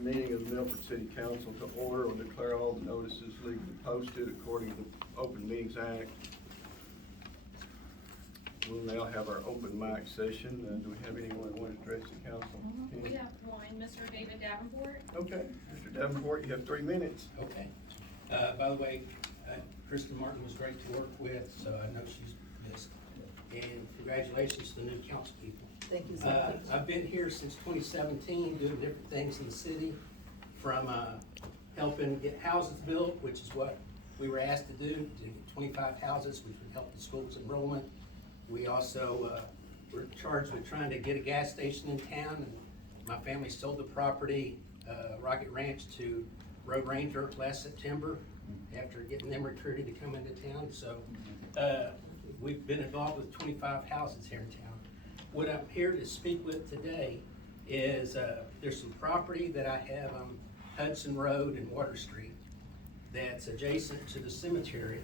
meeting of the Milford City Council to order and declare all the notices legally posted according to the Open Meetings Act. We'll now have our open mic session. Do we have anyone who wants to address the council? We have one, Mr. David Davenport. Okay, Mr. Davenport, you have 3 minutes. Okay. By the way, Kristen Martin was great to work with, so I know she's missed. And congratulations to the new council people. Thank you so much. I've been here since 2017, doing different things in the city, from helping get houses built, which is what we were asked to do, to get 25 houses, which would help the schools enrollment. We also were charged with trying to get a gas station in town, and my family sold the property, Rocket Ranch, to Road Ranger last September, after getting them recruited to come into town. So we've been involved with 25 houses here in town. What I'm here to speak with today is there's some property that I have on Hudson Road and Water Street that's adjacent to the cemetery.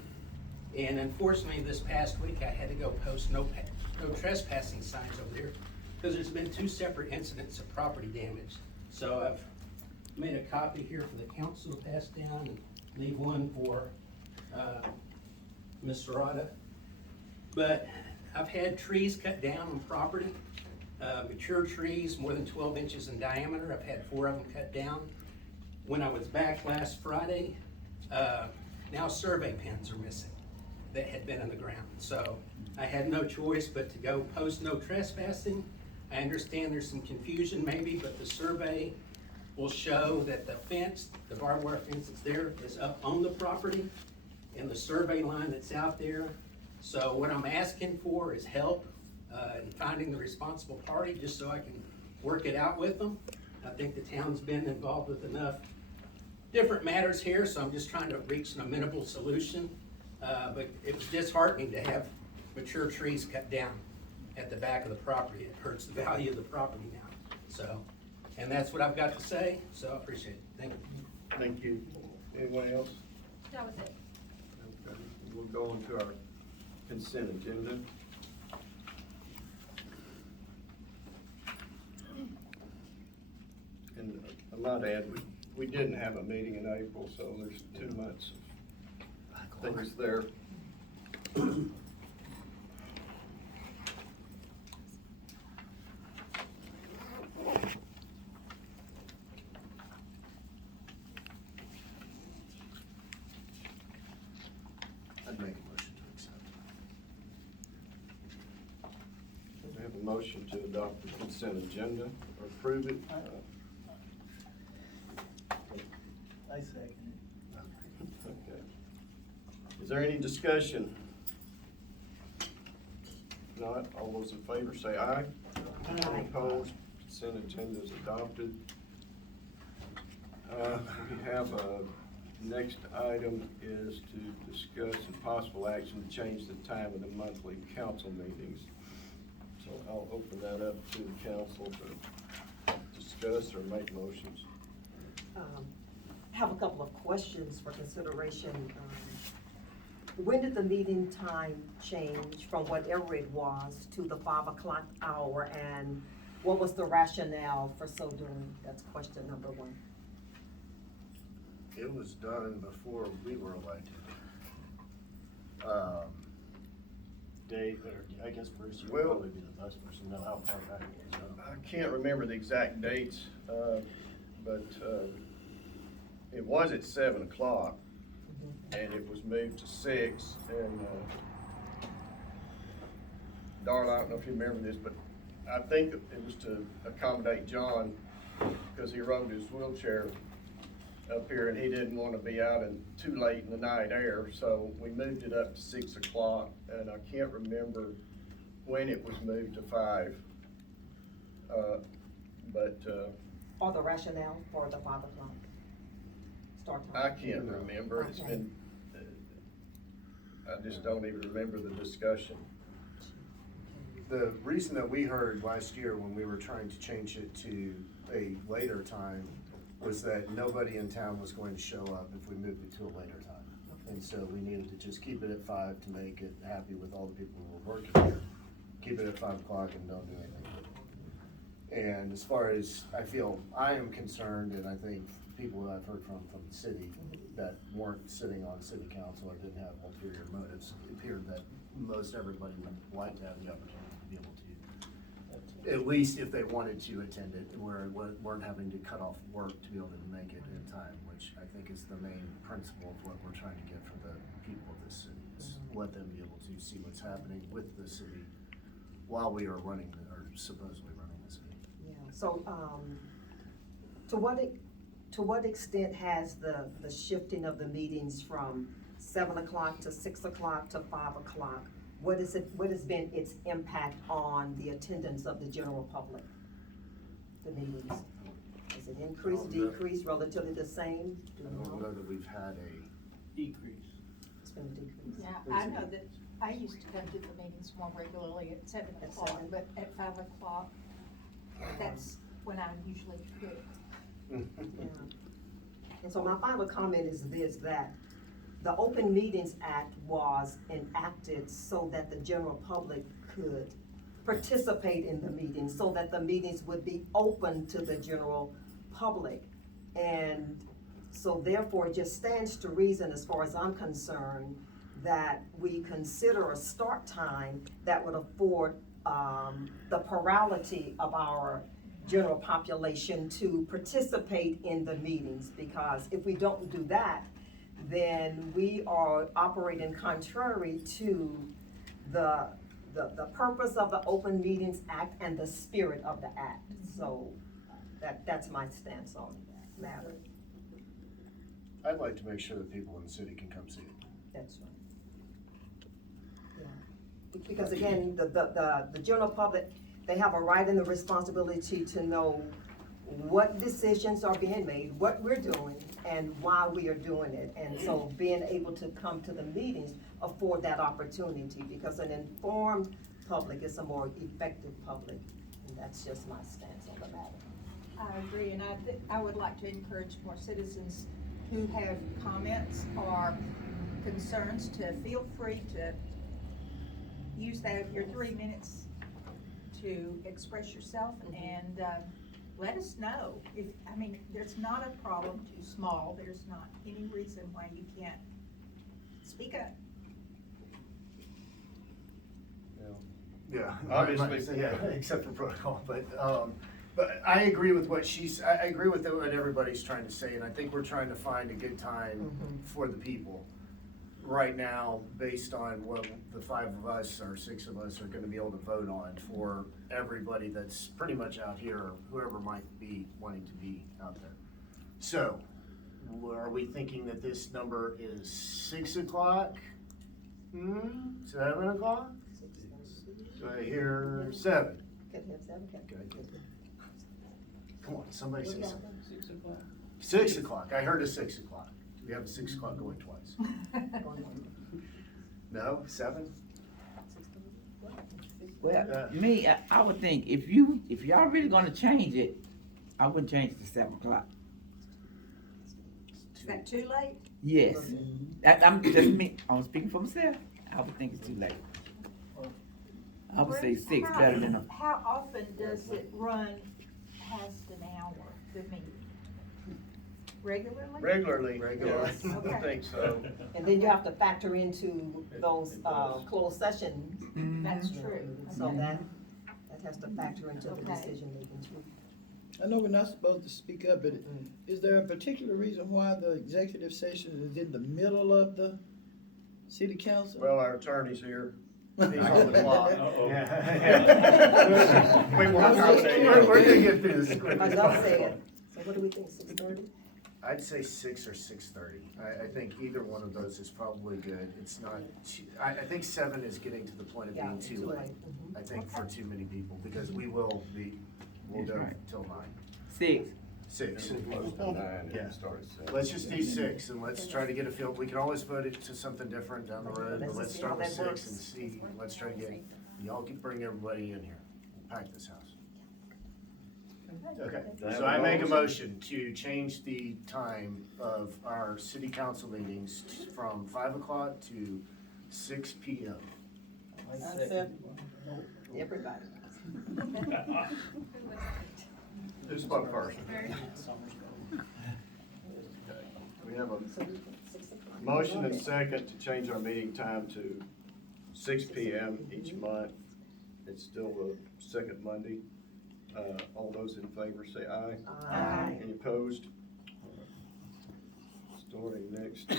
And unfortunately, this past week, I had to go post no trespassing signs over there because there's been 2 separate incidents of property damage. So I've made a copy here for the council to pass down and leave one for Ms. Serrata. But I've had trees cut down on property, mature trees more than 12 inches in diameter. I've had 4 of them cut down. When I was back last Friday, now survey pins are missing that had been on the ground. So I had no choice but to go post no trespassing. I understand there's some confusion maybe, but the survey will show that the fence, the barbed wire fence that's there, is up on the property, and the survey line that's out there. So what I'm asking for is help in finding the responsible party, just so I can work it out with them. I think the town's been involved with enough different matters here, so I'm just trying to reach an amenable solution. But it was disheartening to have mature trees cut down at the back of the property. It hurts the value of the property now. So, and that's what I've got to say, so I appreciate it. Thank you. Thank you. Anyone else? That was it. Okay. We'll go on to our consent agenda. And I might add, we didn't have a meeting in April, so there's 2 months of things there. I'd make a motion to accept. We have a motion to adopt the consent agenda or approve it. I second Okay. Is there any discussion? If not, all those in favor say aye. Any opposed? Consent agenda is adopted. We have next item is to discuss and possible action to change the time of the monthly council meetings. So I'll open that up to the council to discuss or make motions. Have a couple of questions for consideration. When did the meeting time change from whatever it was to the 5 o'clock hour, and what was the rationale for so doing? That's question number 1. It was done before we were elected. Dave, or I guess Bruce, you would Well, probably be the best person to know how far back it was. I can't remember the exact dates, but it was at 7 o'clock, and it was moved to 6, and Darla, I don't know if you remember this, but I think it was to accommodate John, because he rode his wheelchair up here, and he didn't want to be out in too late in the night air, so we moved it up to 6 o'clock, and I can't remember when it was moved to 5. Or the rationale for the 5 o'clock start I time? can't remember. It's Okay. been, I just don't even remember the discussion. The reason that we heard last year when we were trying to change it to a later time was that nobody in town was going to show up if we moved it to a later time. And so we needed to just keep it at 5 to make it happy with all the people who were working here. Keep it at 5 o'clock and don't do anything. And as far as I am concerned, and I think people that I've heard from the city that weren't sitting on city council or didn't have ulterior motives, it appeared that most everybody would like to have the opportunity to be able to, at least if they wanted to attend it, where it weren't having to cut off work to be able to make it in time, which I think is the main principle of what we're trying to get for the people of this city, is let them be able to see what's happening with the city while we are running, or supposedly running the city. Yeah, so, to what extent has the shifting of the meetings from 7 o'clock to 6 o'clock to 5 o'clock, what has been its impact on the attendance of the general public? The meetings? Is it increased, decreased, relatively the same? Do I you don't know? know that we've had a Decrease. It's been a decrease. Yeah, I know that I used to come to the meetings more regularly at 7 At o'clock, 7? but at 5 o'clock, that's when I usually could. Yeah. And so my final comment is this, that the Open Meetings Act was enacted so that the general public could participate in the meetings, so that the meetings would be open to the general public. And so therefore, it just stands to reason, as far as I'm concerned, that we consider a start time that would afford the plurality of our general population to participate in the meetings, because if we don't do that, then we are operating contrary to the purpose of the Open Meetings Act and the spirit of the act. So that's my stance on that matter. I'd like to make sure that people in the city can come see it. That's right. Yeah. Because again, the general public, they have a right and the responsibility to know what decisions are being made, what we're doing, and why we are doing it. And so being able to come to the meetings afford that opportunity, because an informed public is a more effective public. And that's just my stance on the matter. I agree, and I would like to encourage more citizens who have comments or concerns to feel free to use your 3 minutes to express yourself and let us know. There's not a problem too small. There's not any reason why you can't speak up. Yeah. Obviously. Yeah, except for protocol, but I agree with I agree with what everybody's trying to say, and I think we're trying to find a good time for the people. Right now, based on what the 5 of us or 6 of us are gonna be able to vote on for everybody that's pretty much out here, or whoever might be wanting to be out there. So, are we thinking that this number is 6 o'clock? 7 o'clock? So I hear 7. Could have said, okay. Okay. Come on, somebody say something. 6 o'clock. 6 o'clock, I heard a 6 o'clock. We have a 6 o'clock going twice. No, 7? Well, me, I would think if y'all really gonna change it, I wouldn't change it to 7 o'clock. Is that too late? Yes, I'm just me, I'm speaking for myself, I would think it's too late. I would say 6 better than a, How often does it run past an hour, the meeting? Regularly? Regularly, Regularly. yeah, I Okay. think so. And then you have to factor into those, closed sessions. That's true. So Okay. that has to factor into the Okay. decision making too. I know we're not supposed to speak up, but is there a particular reason why the executive session is in the middle of the city council? Well, our attorney's here. He's on the clock. We won't accommodate We're him. gonna get through this as quick As as I possible. said, so what do we think, 6:30? I'd say 6 or 6:30. I think either one of those is probably good. It's not, I think 7 is getting to the point of Yeah, being too late. Mhm. I think for too many people, because we'll That's go right. till 9. 6. 6. Close to 9 and Yeah. start at 7. Let's just do 6 and let's try to get a feel. We can always vote it to something different down the road, but Let's let's see start how with that 6 works. and see, let's try to get, y'all can bring everybody in here. We'll pack this house. Okay, so I make a motion to change the time of our city council meetings from 5 o'clock to 6 p.m. Everybody. Who was Who spoke first? it? Okay. We have a motion and second to change our meeting time to 6 p.m. each month. It's still the second Monday. All those in favor say aye. Aye. Any opposed? Starting next,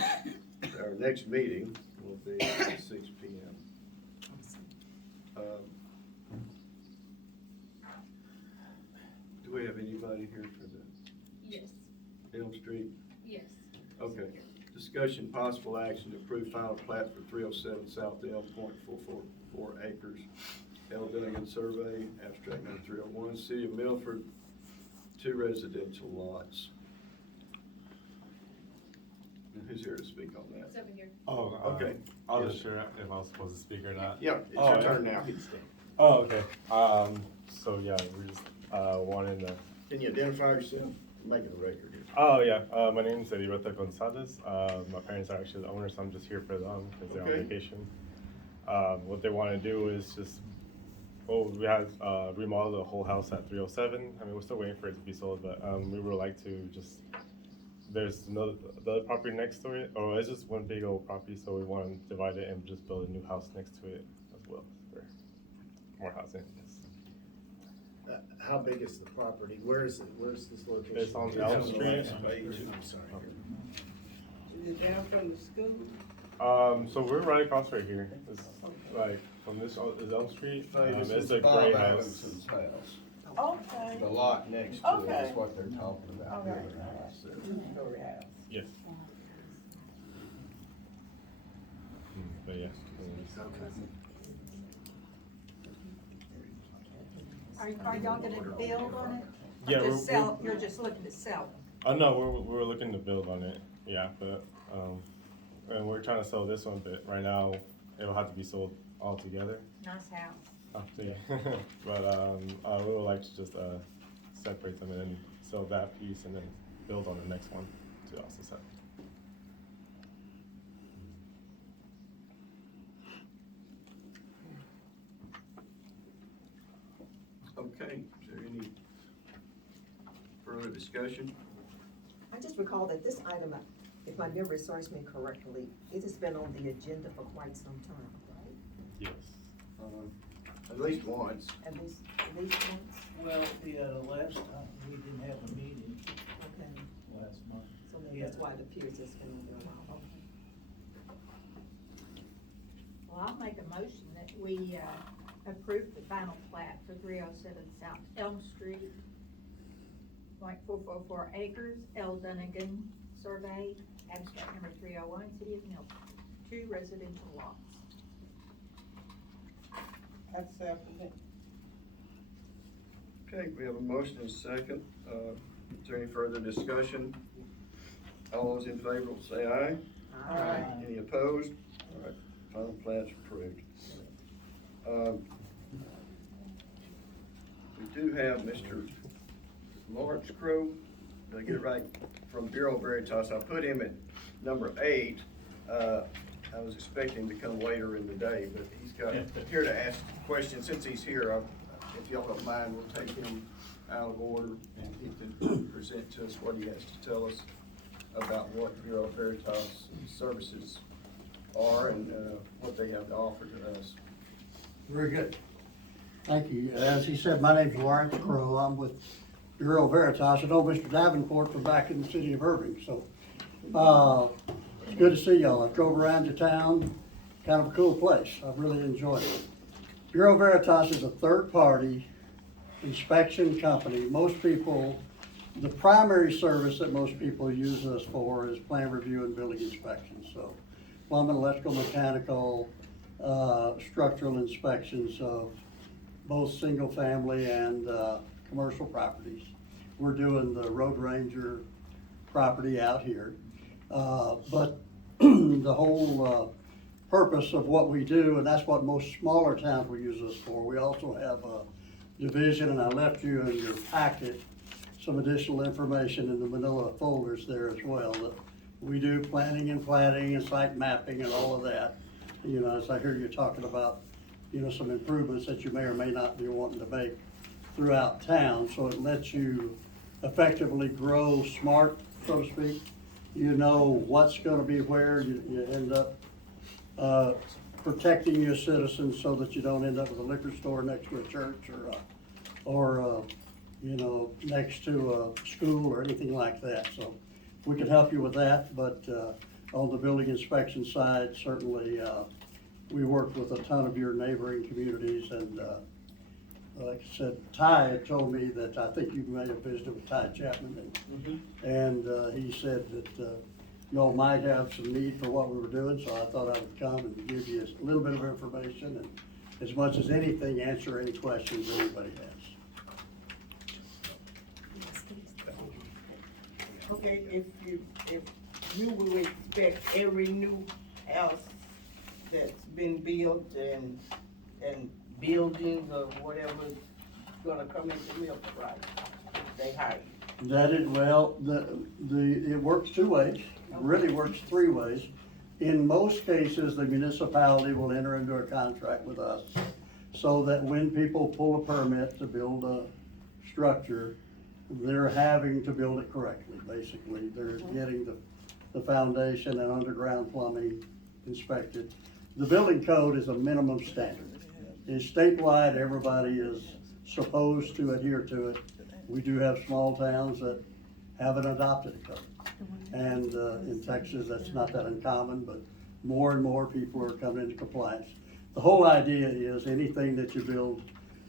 our next meeting will be at 6 p.m. Do we have anybody here for the Yes, Elm Street? yes. Okay. Discussion, possible action to approve final plat for 307 South Elm, .444 acres. L. Dunnigan Survey, abstract number 301, City of Milford, 2 residential lots. And who's here to speak on that? It's over here. Oh, Okay. I wasn't Yes. sure if I was supposed to speak or not. Yeah, it's Oh, your yeah. turn now. Oh, okay. So yeah, we just wanted to. Can you identify yourself? Making a record here. Oh yeah, my name is Heriberto Gonzalez. My parents are actually the owners, so I'm just here for them because they're Okay. on vacation. What they want to do is just, we had remodel the whole house at 307. I mean, we're still waiting for it to be sold, but we would like to just. There's the other property next to it, or it's just one big old property, so we want to divide it and just build a new house next to it as well for more housing. Yes. How big is the property? Where is it? Where's this location? It's on It's Elm on the Street. last page. I'm sorry. Is it down from the school? So we're right across right here. It's like from this is Elm Street. This It's is a Bob gray house. Adamson's house. Okay. The lot next to it Okay. is what they're talking about. All right. building a house there. Two-story house. Yes. But yeah. Are y'all gonna build on it? Or Yeah, just we're- sell, you're just looking to sell? Oh no, we're looking to build on it. Yeah, but and we're trying to sell this one, but right now it'll have to be sold all together. Nice house. Yeah. But we would like to just separate them and then sell that piece and then build on the next one to also sell. Okay, is there any further discussion? I just recall that this item, if my memory serves me correctly, it has been on the agenda for quite some time, right? Yes. At least once. At least once? Well, yeah, the last time, we didn't have a meeting Okay, last month. so maybe that's why it appears it's been on there a while. Well, I'll make a motion that we, approve the final plat for 307 South Elm Street, .444 acres, L. Dunnigan Survey, abstract number 301, City of Milford, 2 residential lots. That's separate. Okay, we have a motion and a second. Is there any further discussion? All those in favor will say aye. Aye. Any opposed? All right, final plat's approved. We do have Mr. Lawrence Crowe, did I get it right, from Bureau Veritas. I put him at number 8. I was expecting him to come later in the day, but he's got, here to ask questions. Since he's here, if y'all don't mind, we'll take him out of order and he can present to us what he has to tell us about what Bureau Veritas services are and what they have to offer to us. Very good. Thank you. As he said, my name's Lawrence Crowe. I'm with Bureau Veritas. I know Mr. Davenport from back in the city of Irving, so, it's good to see y'all. I drove around your town, kind of a cool place. I've really enjoyed it. Bureau Veritas is a third-party inspection company. Most people, the primary service that most people use us for is plan review and building inspections. So plumbing, electrical, mechanical, structural inspections of both single-family and commercial properties. We're doing the Road Ranger property out here. But the whole purpose of what we do, and that's what most smaller towns will use us for. We also have a division, and I left you in your packet some additional information in the manila folders there as well. That we do planning and platting and site mapping and all of that. You know, as I hear you talking about you know, some improvements that you may or may not be wanting to make throughout town. So it lets you effectively grow smart, so to speak. You know what's gonna be where, you end up, protecting your citizens so that you don't end up with a liquor store next to a church or, you know, next to a school or anything like that. So we can help you with that, but, on the building inspection side, certainly, we work with a ton of your neighboring communities and, like I said, Ty had told me that, I think you may have visited with Ty Chapman and he said that, y'all might have some need for what we were doing, so I thought I would come and give you a little bit of information and as much as anything, answer any questions anybody has. Okay, if you would expect every new house that's been built and buildings or whatever is gonna come into Milford, right? They hire you. That is, well, it works two ways, it really works three ways. In most cases, the municipality will enter into a contract with us so that when people pull a permit to build a structure, they're having to build it correctly, basically. They're getting the foundation and underground plumbing inspected. The building code is a minimum standard. It's statewide, everybody is supposed to adhere to it. We do have small towns that haven't adopted a code. And in Texas, that's not that uncommon, but more and more people are coming into compliance. The whole idea is anything that you build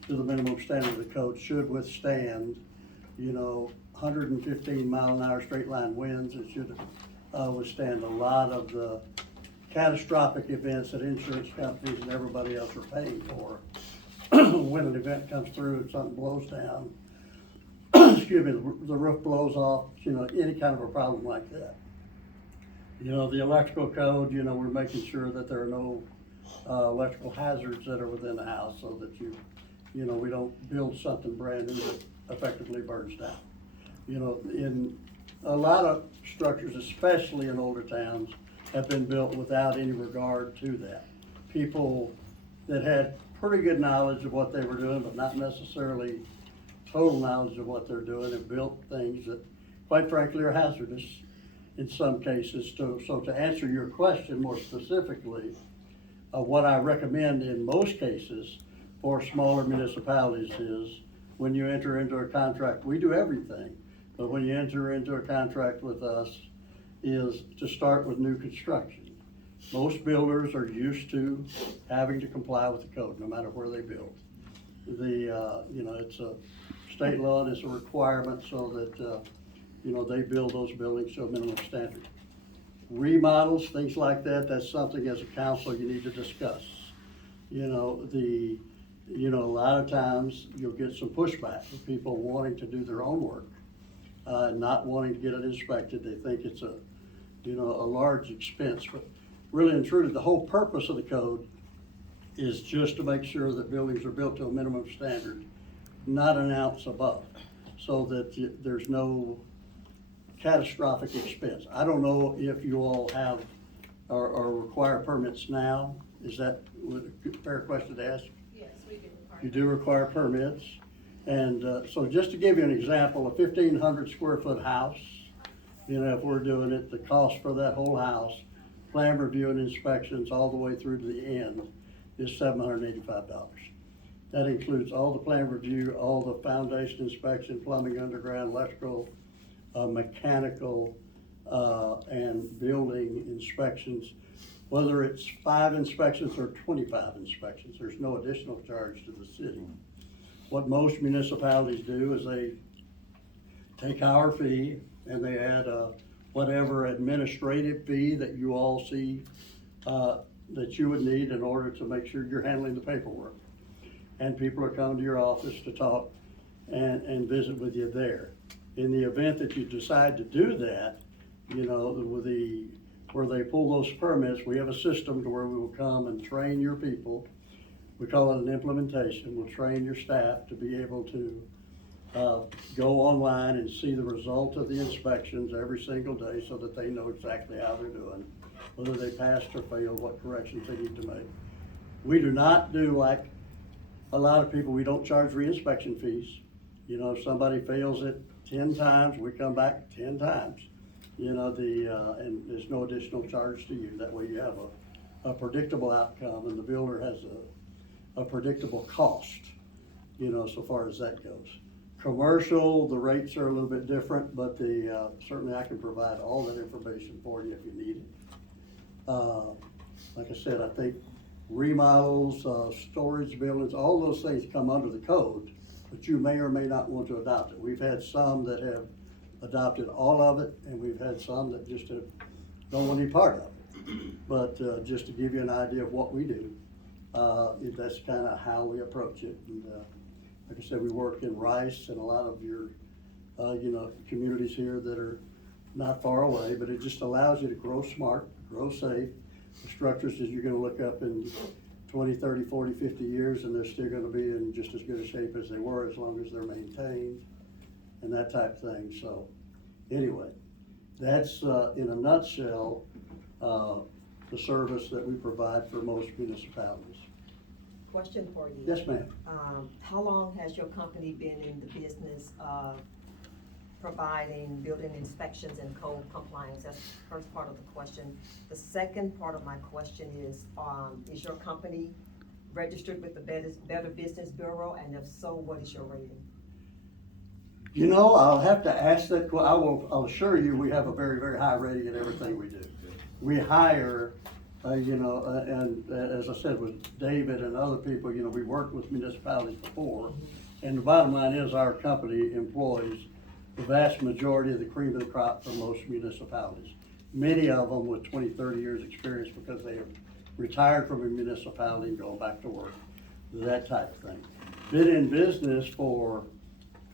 to the minimum standard of the code should withstand, you know, 115 mile an hour straight line winds. It should withstand a lot of the catastrophic events that insurance companies and everybody else are paying for. When an event comes through and something blows down, excuse me, the roof blows off, you know, any kind of a problem like that. You know, the electrical code, you know, we're making sure that there are no electrical hazards that are within the house so that you know, we don't build something brand new that effectively burns down. You know, in a lot of structures, especially in older towns, have been built without any regard to that. People that had pretty good knowledge of what they were doing, but not necessarily total knowledge of what they're doing, have built things that, quite frankly, are hazardous in some cases. So to answer your question more specifically, what I recommend in most cases for smaller municipalities is when you enter into a contract, we do everything, but when you enter into a contract with us, is to start with new construction. Most builders are used to having to comply with the code, no matter where they build. You know, it's a state law and it's a requirement so that, you know, they build those buildings to a minimum standard. Remodels, things like that, that's something as a council you need to discuss. You know, a lot of times you'll get some pushback from people wanting to do their own work, not wanting to get it inspected. They think it's a large expense, but really and truly, the whole purpose of the code is just to make sure that buildings are built to a minimum standard, not an ounce above, so that there's no catastrophic expense. I don't know if you all have or require permits now. Is that a fair question to ask? Yes, we do. You do require permits. And so just to give you an example, a 1,500 square foot house, you know, if we're doing it, the cost for that whole house, plan review and inspections all the way through to the end is $785. That includes all the plan review, all the foundation inspection, plumbing, underground, electrical, mechanical, and building inspections. Whether it's 5 inspections or 25 inspections, there's no additional charge to the city. What most municipalities do is they take our fee and they add whatever administrative fee that you all see that you would need in order to make sure you're handling the paperwork. And people are coming to your office to talk and visit with you there. In the event that you decide to do that, you know, where they pull those permits, we have a system to where we will come and train your people. We call it an implementation. We'll train your staff to be able to go online and see the result of the inspections every single day so that they know exactly how they're doing, whether they passed or failed, what corrections they need to make. We do not do like a lot of people, we don't charge re-inspection fees. You know, if somebody fails it 10 times, we come back 10 times. You know, and there's no additional charge to you. That way you have a predictable outcome, and the builder has a predictable cost, you know, so far as that goes. Commercial, the rates are a little bit different, but certainly I can provide all that information for you if you need it. Like I said, I think remodels, storage buildings, all those things come under the code, but you may or may not want to adopt it. We've had some that have adopted all of it, and we've had some that just don't want any part of it. But just to give you an idea of what we do, that's kind of how we approach it. And like I said, we work in Rice and a lot of your, you know, communities here that are not far away, but it just allows you to grow smart, grow safe. The structures that you're gonna look up in 20, 30, 40, 50 years, and they're still gonna be in just as good a shape as they were as long as they're maintained and that type of thing. So anyway, that's in a nutshell, the service that we provide for most municipalities. Question for you. Yes, ma'am. How long has your company been in the business of providing building inspections and code compliance? That's the first part of the question. The second part of my question is your company registered with the Better Business Bureau? And if so, what is your rating? You know, I'll have to ask that. I'll assure you, we have a very, very high rating in everything we do. We hire, you know, and as I said with David and other people, you know, we worked with municipalities before. And the bottom line is our company employs the vast majority of the cream of the crop for most municipalities. Many of them with 20, 30 years experience because they have retired from a municipality and go back to work, that type of thing. Been in business for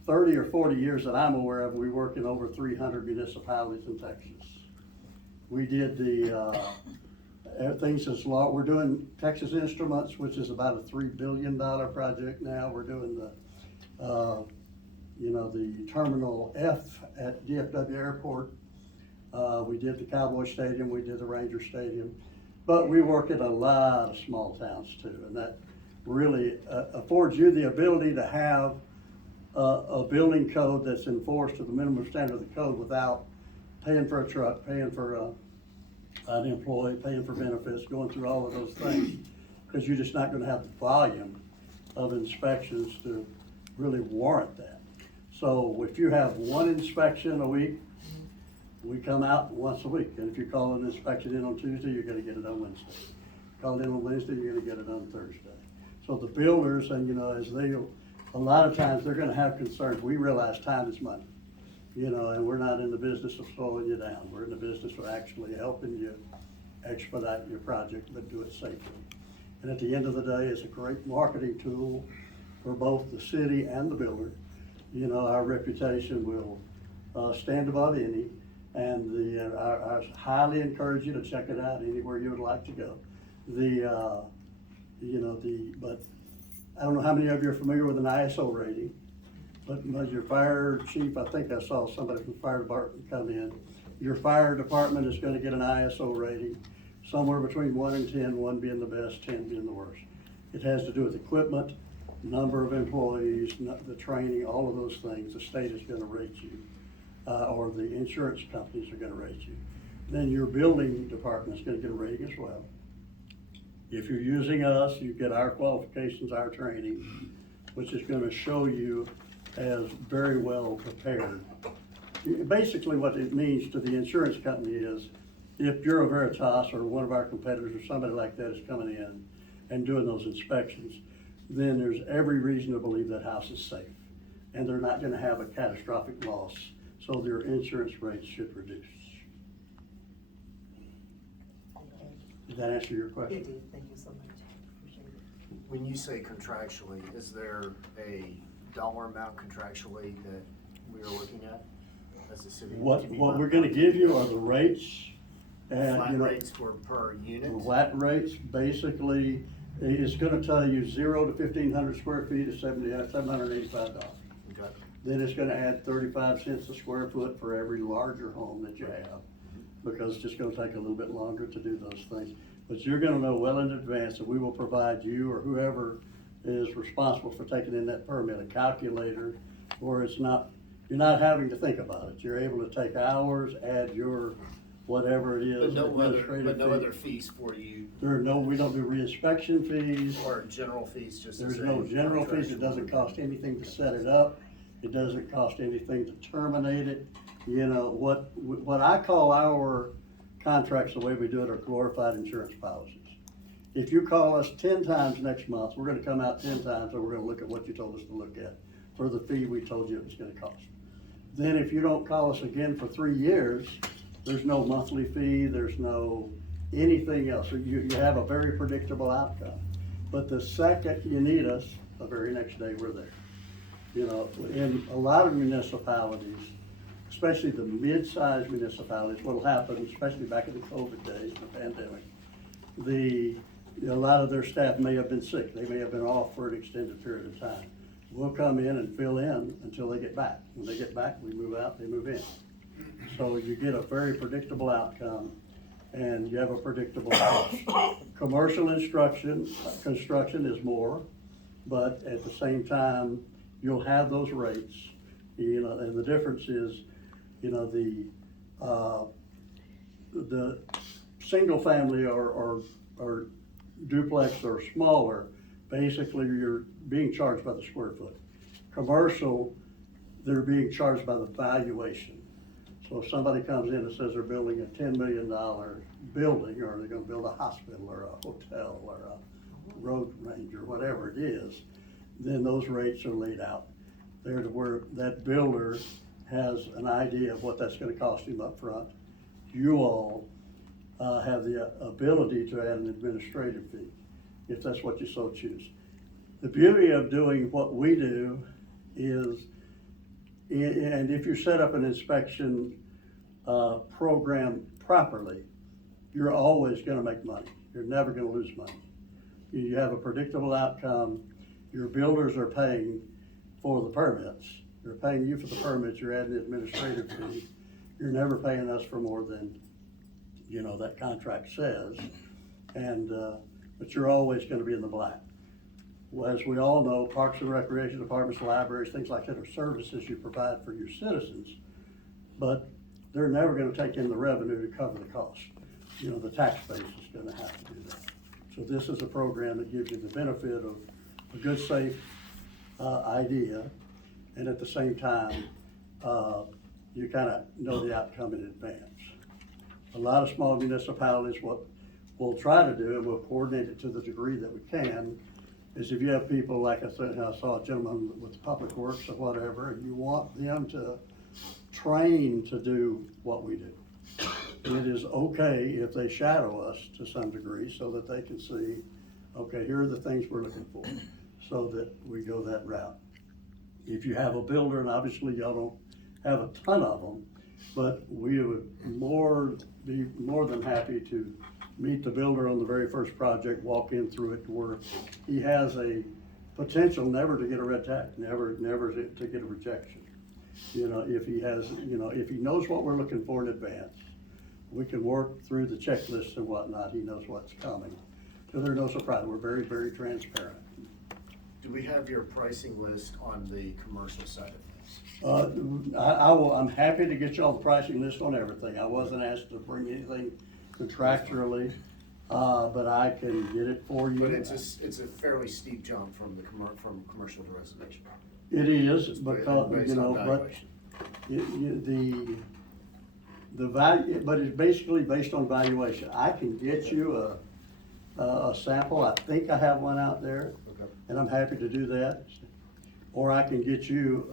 30 or 40 years that I'm aware of. We work in over 300 municipalities in Texas. We did things as law. We're doing Texas Instruments, which is about a $3 billion project now. We're doing the, you know, the Terminal F at DFW Airport. We did the Cowboy Stadium, we did the Ranger Stadium, but we work in a lot of small towns too, and that really affords you the ability to have a building code that's enforced to the minimum standard of the code without paying for a truck, paying for an employee, paying for benefits, going through all of those things, because you're just not gonna have the volume of inspections to really warrant that. So if you have one inspection a week, we come out once a week. And if you call an inspection in on Tuesday, you're gonna get it on Wednesday. Call it in on Wednesday, you're gonna get it on Thursday. So the builders, and you know, a lot of times they're gonna have concerns. We realize time is money, you know, and we're not in the business of slowing you down. We're in the business of actually helping you expedite your project, but do it safely. And at the end of the day, it's a great marketing tool for both the city and the builder. You know, our reputation will stand above any, and I highly encourage you to check it out anywhere you would like to go. But I don't know how many of you are familiar with an ISO rating, but as your fire chief, I think I saw somebody from the fire department come in. Your fire department is gonna get an ISO rating, somewhere between 1 and 10, 1 being the best, 10 being the worst. It has to do with equipment, number of employees, the training, all of those things. The state is gonna rate you, or the insurance companies are gonna rate you. Then your building department is gonna get a rating as well. If you're using us, you get our qualifications, our training, which is gonna show you as very well prepared. Basically what it means to the insurance company is, if Bureau Veritas or one of our competitors or somebody like that is coming in and doing those inspections, then there's every reason to believe that house is safe. And they're not gonna have a catastrophic loss, so their insurance rates should reduce. Did that answer your question? It did, thank you so much. Appreciate it. When you say contractually, is there a dollar amount contractually that we are looking at as a city? What we're gonna give you are the rates. And, Flat you know, rates for per unit? Flat rates, basically, it's gonna tell you 0 to 1,500 square feet is $785. Okay. Then it's gonna add 35 cents a square foot for every larger home that you have, because it's just gonna take a little bit longer to do those things. But you're gonna know well in advance that we will provide you or whoever is responsible for taking in that permit, a calculator, where it's not, you're not having to think about it. You're able to take hours, add your, whatever it is, administrative fee. fees for you, There are no, we don't do reinspection fees. or general fees, just There's no general fees, it doesn't cost anything to set it up, it doesn't cost anything to terminate it. You know, what I call our contracts, the way we do it, are glorified insurance policies. If you call us 10 times next month, we're gonna come out 10 times, and we're gonna look at what you told us to look at for the fee we told you it was gonna cost. Then if you don't call us again for 3 years, there's no monthly fee, there's no anything else. So you have a very predictable outcome. But the second you need us, the very next day we're there. You know, in a lot of municipalities, especially the mid-sized municipalities, what'll happen, especially back in the COVID days, the pandemic, a lot of their staff may have been sick, they may have been off for an extended period of time. We'll come in and fill in until they get back. When they get back, we move out, they move in. So you get a very predictable outcome, and you have a predictable cost. Commercial construction is more, but at the same time, you'll have those rates, you know, and the difference is, you know, the single family or duplex or smaller, basically you're being charged by the square foot. Commercial, they're being charged by the valuation. So if somebody comes in and says they're building a $10 million building, or they're gonna build a hospital or a hotel or a road range or whatever it is, then those rates are laid out. There's where that builder has an idea of what that's gonna cost him up front. You all have the ability to add an administrative fee, if that's what you so choose. The beauty of doing what we do is, and if you set up an inspection program properly, you're always gonna make money. You're never gonna lose money. You have a predictable outcome. Your builders are paying for the permits. They're paying you for the permits, you're adding the administrative fee. You're never paying us for more than, you know, that contract says. And, but you're always gonna be in the black. Well, as we all know, parks and recreation departments, libraries, things like that are services you provide for your citizens, but they're never gonna take in the revenue to cover the cost. You know, the tax base is gonna have to do that. So this is a program that gives you the benefit of a good, safe idea, and at the same time, you kinda know the outcome in advance. A lot of small municipalities, what we'll try to do, and we'll coordinate it to the degree that we can, is if you have people, like I said, I saw a gentleman with Public Works or whatever, and you want them to train to do what we do. And it is okay if they shadow us to some degree so that they can see, okay, here are the things we're looking for, so that we go that route. If you have a builder, and obviously y'all don't have a ton of them, but we would be more than happy to meet the builder on the very first project, walk in through it to where he has a potential never to get a red tag, never to get a rejection. You know, if he has, you know, if he knows what we're looking for in advance, we can work through the checklists and whatnot, he knows what's coming. So there's no surprise, we're very, very transparent. Do we have your pricing list on the commercial side of things? I'm happy to get you all the pricing list on everything. I wasn't asked to bring anything contractually, but I can get it for you. But it's a fairly steep jump from from commercial to residential. It is, because, Based you know, on but valuation. the value, but it's basically based on valuation. I can get you a sample, I think I have one out there, Okay. and I'm happy to do that. Or I can get you,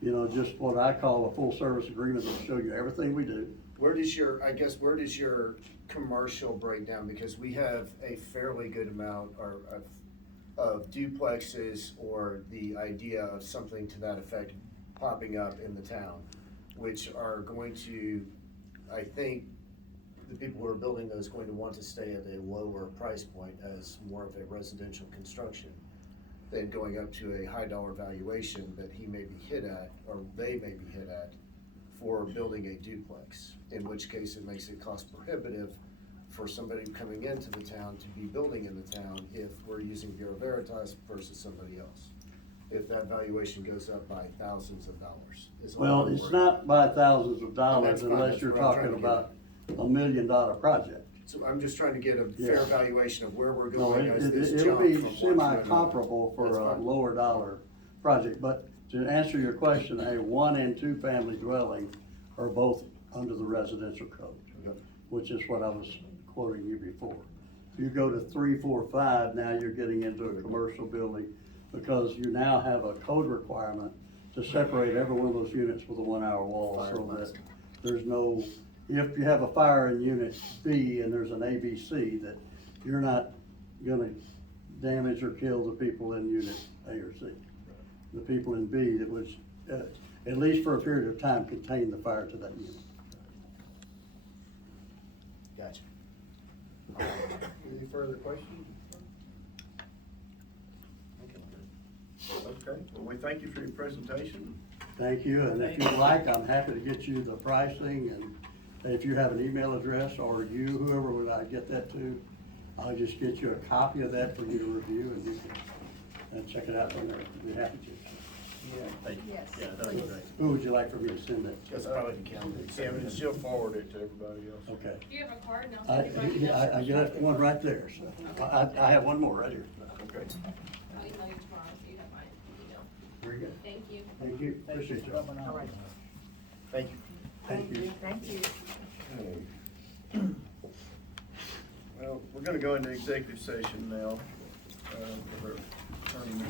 you know, just what I call a full service agreement that'll show you everything we do. Where does your commercial break down? Because we have a fairly good amount of duplexes, or the idea of something to that effect popping up in the town, which are going to, I think, the people who are building those going to want to stay at a lower price point as more of a residential construction than going up to a high dollar valuation that he may be hit at, or they may be hit at, for building a duplex, in which case it makes it cost prohibitive for somebody coming into the town to be building in the town if we're using Bureau Veritas versus somebody else. If that valuation goes up by thousands of dollars. is all Well, I'm it's worried not by thousands of dollars That's fine, unless that's you're what I'm talking trying to get about $1 million project. So I'm just trying to get a Yeah. fair valuation of where we're No, going as this it'll jump be from one to another. semi-comparable That's for a fine. lower dollar project, but to answer your question, a 1 and 2 family dwelling are both under the residential code, Okay. which is what I was quoting you before. If you go to 3, 4, 5, now you're getting into a commercial building, because you now have a code requirement to separate every one of those units with a 1-hour wall, Fire so that mask. there's no, if you have a fire in unit B and there's an ABC, that you're not gonna damage or kill the people in unit A or C. The people in B that was, at least for a period of time, contain the fire to that unit. Gotcha. Any further questions? Okay, well, we thank you for your presentation. Thank you, and if you'd like, I'm happy to get you the pricing, and if you have an email address, or you, whoever would I get that to, I'll just get you a copy of that for you to review, and you can, check it out from there, I'd be happy to. Yes. Yeah, that'd be great. Who would you like for me to send that to? That's probably the county. Yeah, and she'll forward it to everybody else. Okay. Do you have a card? And I'll send you my email. I got one right there, so, I have one more right here. Okay. I'll email you tomorrow, so you have my email. Very good. Thank you. Thank you, appreciate you. All right. Thank you. Thank you. Thank you. Well, we're gonna go into executive session now, for attorney,